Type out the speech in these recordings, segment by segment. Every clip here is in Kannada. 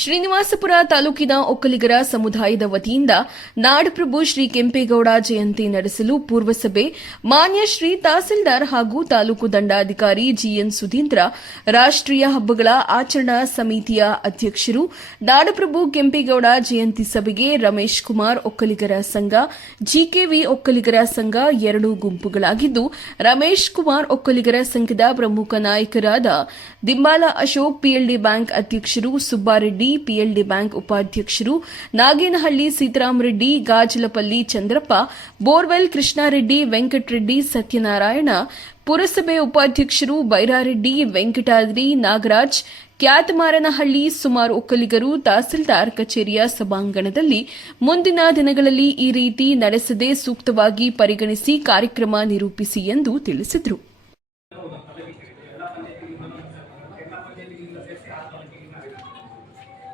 ಶ್ರೀನಿವಾಸಪುರ ತಾಲೂಕಿನ ಒಕ್ಕಲಿಗರ ಸಮುದಾಯದ ವತಿಯಿಂದ ನಾಡಪ್ರಭು ಶ್ರೀ ಕೆಂಪೇಗೌಡ ಜಯಂತಿ ನಡೆಸಲು ಪೂರ್ವಸಭೆ ಮಾನ್ಯ ಶ್ರೀ ತಹಸೀಲ್ದಾರ್ ಹಾಗೂ ತಾಲೂಕು ದಂಡಾಧಿಕಾರಿ ಜಿಎನ್ ಸುಧೀಂದ್ರ, ರಾಷ್ಟ್ರೀಯ ಹಬ್ಬಗಳ ಆಚರಣಾ ಸಮಿತಿಯ ಅಧ್ಯಕ್ಷರು ನಾಡಪ್ರಭು ಕೆಂಪೇಗೌಡ ಜಯಂತಿ ಸಭೆಗೆ ರಮೇಶ್ ಕುಮಾರ್ ಒಕ್ಕಲಿಗರ ಸಂಘ, ಜಿಕೆವಿ ಒಕ್ಕಲಿಗರ ಸಂಘ ಎರಡು ಗುಂಪುಗಳಾಗಿದ್ದು, ರಮೇಶ್ ಕುಮಾರ್ ಒಕ್ಕಲಿಗರ ಸಂಘದ ಪ್ರಮುಖ ನಾಯಕರಾದ ದಿಂಬಾಲ ಅಶೋಕ್, ಪಿಎಲ್ಡಿ ಬ್ಯಾಂಕ್ ಅಧ್ಯಕ್ಷರು ಸುಬ್ಬಾರೆಡ್ಡಿ ಪಿಎಲ್ಡಿ ಬ್ಯಾಂಕ್ ಉಪಾಧ್ಯಕ್ಷರು ನಾಗೇನಹಳ್ಳಿ ಸೀತಾರಾಮರೆಡ್ಡಿ, ಗಾಜಲಪಲ್ಲಿ ಚಂದ್ರಪ್ಪ, ಬೋರ್ವೆಲ್ ಕೃಷ್ಣಾರೆಡ್ಡಿ, ವೆಂಕಟರೆಡ್ಡಿ ಸತ್ಯನಾರಾಯಣ, ಪುರಸಭೆ ಉಪಾಧ್ಯಕ್ಷರು ಬೈರಾರೆಡ್ಡಿ, ವೆಂಕಟಾದ್ರಿ ನಾಗರಾಜ್, ಕ್ಯಾತಮಾರನಹಳ್ಳಿ ಸುಮಾರು ಒಕ್ಕಲಿಗರು, ತಹಸೀಲ್ದಾರ್ ಕಚೇರಿಯ ಸಭಾಂಗಣದಲ್ಲಿ ಮುಂದಿನ ದಿನಗಳಲ್ಲಿ ಈ ರೀತಿ ನಡೆಸದೆ ಸೂಕ್ತವಾಗಿ ಪರಿಗಣಿಸಿ ಕಾರ್ಯಕ್ರಮ ನಿರೂಪಿಸಿ ಎಂದು ತಿಳಿಸಿದರು.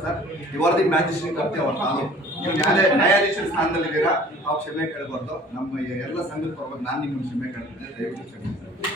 ಸರ್ ಇವಾರ ದಿ ಮ್ಯಾಜಿಸ್ಟ್ರೇಟ್ ದಿ ಅವರ್ ತಾಲೂಕು ನೀವು ನ್ಯಾಯ ನ್ಯಾಯಾಧೀಶರ ಸ್ಥಾನದಲ್ಲಿದ್ದೀರಾ ನಾವು ಕ್ಷಮೆ ಕೇಳಬಾರ್ದು. ನಮ್ಮ ಎಲ್ಲ ಸಂಘದ ನಾನು ನಿಮ್ಗೆ ಕ್ಷಮೆ ಕೇಳ್ತಿದ್ದೆ ದಯವಿಟ್ಟು ಕ್ಷಮಿಸಿ